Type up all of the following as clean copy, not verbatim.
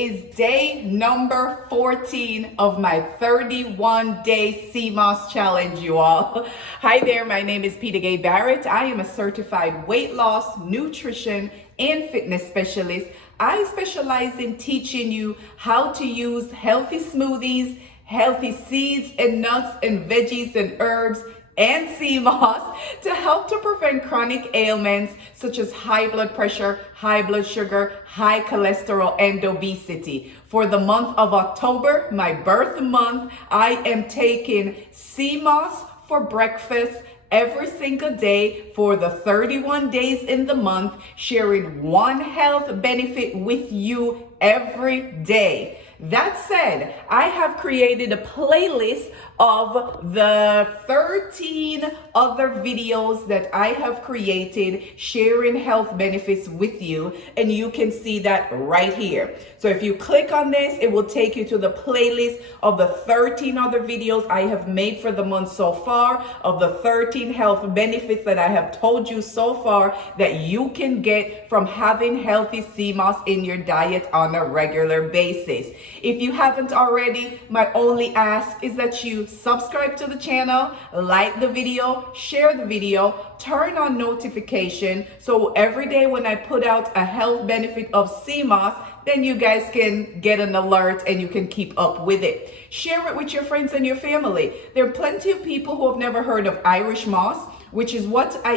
is day number 14 of my 31-day Seamoss challenge, you all. Hi there, my name is Peter Gay Barrett. I am a certified weight loss, nutrition, and fitness specialist. I specialize in teaching you how to use healthy smoothies, healthy seeds and nuts and veggies and herbs and Seamoss to help to prevent chronic ailments such as high blood pressure, high blood sugar, high cholesterol, and obesity. For the month of October, my birth month, I am taking Seamoss for breakfast every single day for the 31 days in the month, sharing one health benefit with you every day. That said, I have created a playlist of the 13 other videos that I have created sharing health benefits with you, and you can see that right here. So if you click on this, it will take you to the playlist of the 13 other videos I have made for the month so far, of the 13 health benefits that I have told you so far that you can get from having healthy Seamoss in your diet on a regular basis. If you haven't already, my only ask is that you subscribe to the channel, like the video, share the video, turn on notification so every day when I put out a health benefit of Seamoss, then you guys can get an alert and you can keep up with it. Share it with your friends and your family. There are plenty of people who have never heard of Irish moss, which is what I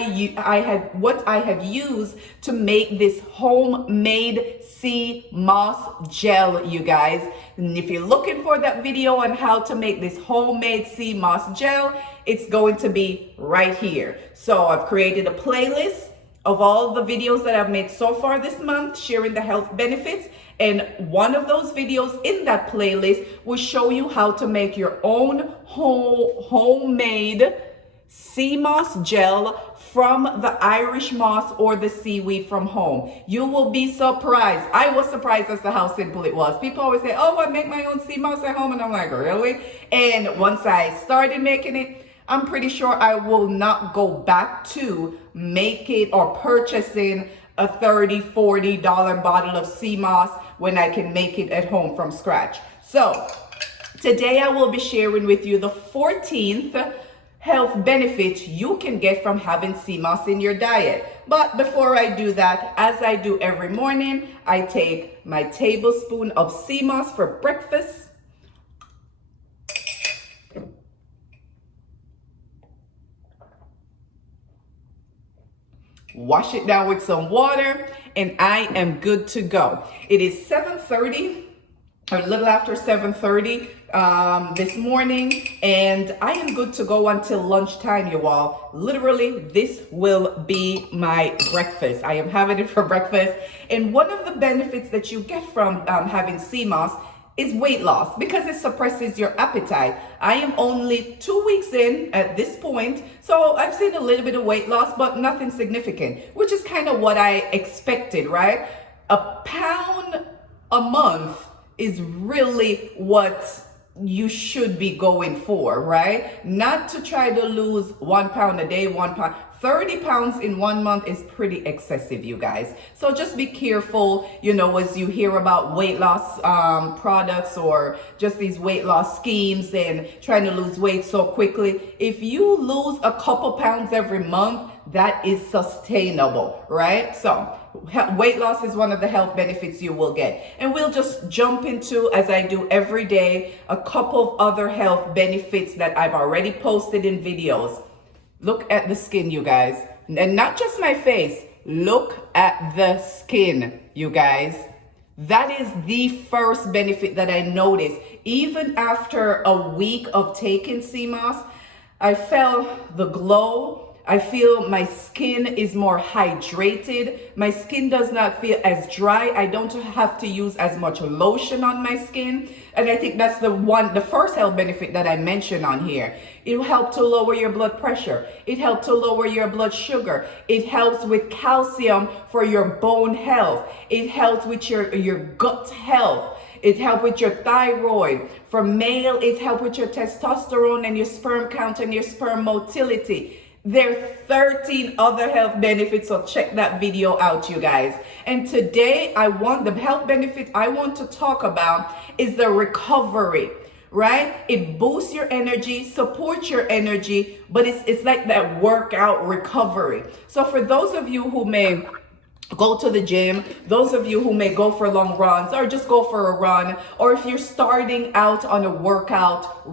have used to make this homemade Seamoss gel, you guys. And if you're looking for that video on how to make this homemade Seamoss gel, it's going to be right here. So I've created a playlist of all the videos that I've made so far this month, sharing the health benefits. And one of those videos in that playlist will show you how to make your own homemade Seamoss gel from the Irish moss or the seaweed from home. You will be surprised. I was surprised as to how simple it was. People always say, oh, I make my own Seamoss at home. And I'm like, really? And once I started making it, I'm pretty sure I will not go back to make it or purchasing a $30, $40 bottle of Seamoss when I can make it at home from scratch. So today I will be sharing with you the 14th health benefits you can get from having Seamoss in your diet. But before I do that, as I do every morning, I take my tablespoon of Seamoss for breakfast. Wash it down with some water, and I am good to go. It is 7:30, or a little after 7:30 this morning, and I am good to go until lunchtime, you all. Literally, this will be my breakfast. I am having it for breakfast, and one of the benefits that you get from having Seamoss is weight loss because it suppresses your appetite. I am only 2 weeks in at this point, so I've seen a little bit of weight loss, but nothing significant, which is kind of what I expected, right? A pound a month is really what you should be going for, right? Not to try to lose 1 pound a day, 1 pound. 30 pounds in 1 month is pretty excessive, you guys. So just be careful, you know, as you hear about weight loss products or just these weight loss schemes and trying to lose weight so quickly. If you lose a couple pounds every month, that is sustainable, right? So weight loss is one of the health benefits you will get. And we'll just jump into, as I do every day, a couple of other health benefits that I've already posted in videos. Look at the skin, you guys. And not just my face. Look at the skin, you guys. That is the first benefit that I noticed. Even after a week of taking Seamoss, I felt the glow. I feel my skin is more hydrated. My skin does not feel as dry. I don't have to use as much lotion on my skin. And I think that's the first health benefit that I mentioned on here. It will help to lower your blood pressure. It helps to lower your blood sugar. It helps with calcium for your bone health. It helps with your gut health. It helps with your thyroid. For male, it helps with your testosterone and your sperm count and your sperm motility. There are 13 other health benefits, so check that video out, you guys. And today, the health benefit I want to talk about is the recovery, right? It boosts your energy, supports your energy, but it's like that workout recovery. So for those of you who may go to the gym, those of you who may go for long runs or just go for a run, or if you're starting out on a workout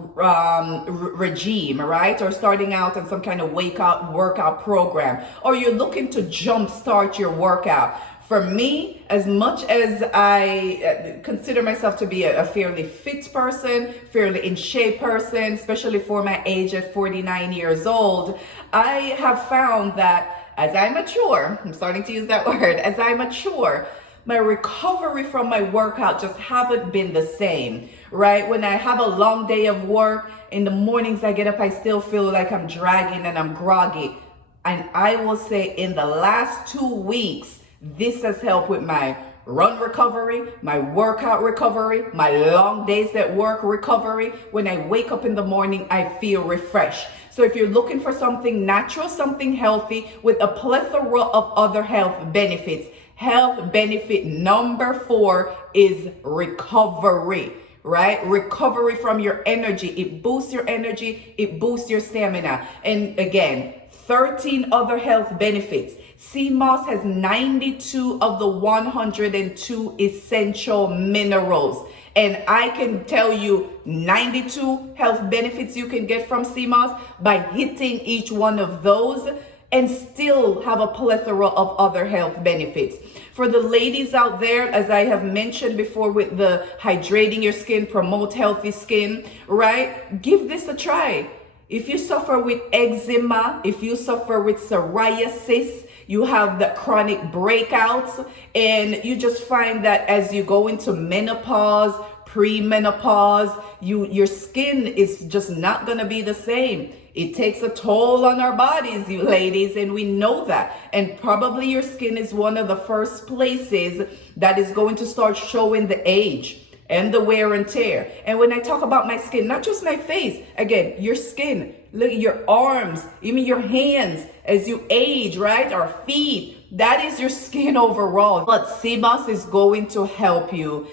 regime, right, or starting out on some kind of workout program, or you're looking to jumpstart your workout. For me, as much as I consider myself to be a fairly fit person, fairly in shape person, especially for my age at 49 years old, I have found that as I mature, I'm starting to use that word, as I mature, my recovery from my workout just haven't been the same, right? When I have a long day of work, in the mornings I get up, I still feel like I'm dragging and I'm groggy. And I will say in the last 2 weeks, this has helped with my run recovery, my workout recovery, my long days at work recovery. When I wake up in the morning, I feel refreshed. So if you're looking for something natural, something healthy with a plethora of other health benefits, health benefit number 4 is recovery, right? Recovery from your energy. It boosts your energy. It boosts your stamina. And again, 13 other health benefits. Seamoss has 92 of the 102 essential minerals. And I can tell you 92 health benefits you can get from Seamoss by hitting each one of those and still have a plethora of other health benefits. For the ladies out there, as I have mentioned before with the hydrating your skin, promote healthy skin, right? Give this a try. If you suffer with eczema, if you suffer with psoriasis, you have the chronic breakouts, and you just find that as you go into menopause, premenopause, your skin is just not going to be the same. It takes a toll on our bodies, you ladies, and we know that. And probably your skin is one of the first places that is going to start showing the age and the wear and tear. And when I talk about my skin, not just my face, again, your skin, look, your arms, even your hands, as you age, right? Our feet, that is your skin overall. But Seamoss is going to help you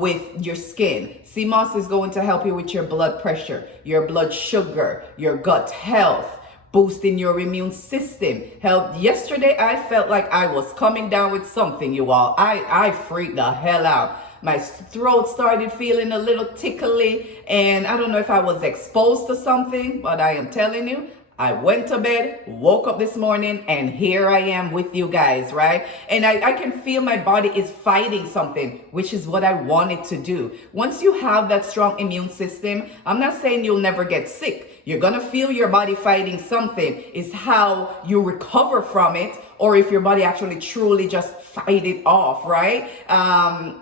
with your skin. Seamoss is going to help you with your blood pressure, your blood sugar, your gut health, boosting your immune system. Yesterday, I felt like I was coming down with something, you all. I freaked the hell out. My throat started feeling a little tickly, and I don't know if I was exposed to something, but I am telling you, I went to bed, woke up this morning, and here I am with you guys, right? And I can feel my body is fighting something, which is what I wanted to do. Once you have that strong immune system, I'm not saying you'll never get sick. You're gonna feel your body fighting something. It's how you recover from it, or if your body actually truly just fight it off, right? I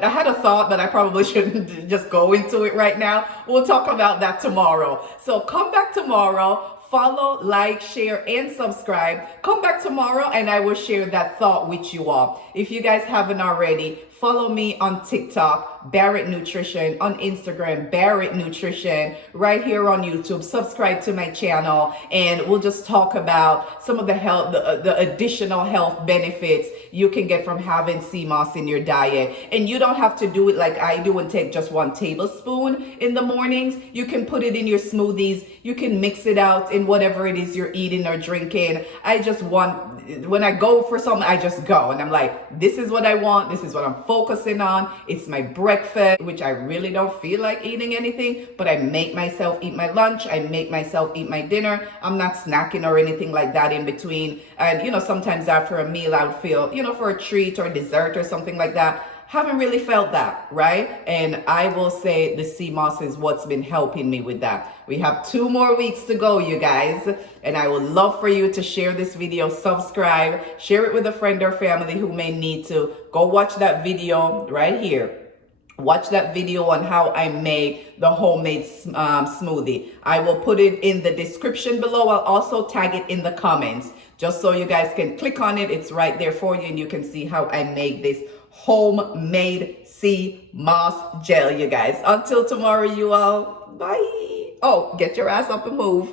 had a thought, but I probably shouldn't just go into it right now. We'll talk about that tomorrow. So come back tomorrow, follow, like, share, and subscribe. Come back tomorrow and I will share that thought with you all. If you guys haven't already, follow me on TikTok, Barrett Nutrition, on Instagram, Barrett Nutrition, right here on YouTube. Subscribe to my channel, and we'll just talk about some of the additional health benefits you can get from having Seamoss in your diet. And you don't have to do it like I do and take just 1 tablespoon in the mornings. You can put it in your smoothies. You can mix it out in whatever it is you're eating or drinking. When I go for something, I just go and I'm like, this is what I want. This is what I'm focusing on. It's my breakfast, which I really don't feel like eating anything, but I make myself eat my lunch. I make myself eat my dinner. I'm not snacking or anything like that in between. And, sometimes after a meal, I would feel, for a treat or dessert or something like that. Haven't really felt that, right? And I will say the Seamoss is what's been helping me with that. We have 2 more weeks to go, you guys. And I would love for you to share this video, subscribe, share it with a friend or family who may need to. Go watch that video right here. Watch that video on how I make the homemade smoothie. I will put it in the description below. I'll also tag it in the comments just so you guys can click on it. It's right there for you and you can see how I make this homemade Seamoss gel, you guys. Until tomorrow, you all. Bye. Oh, get your ass up and move.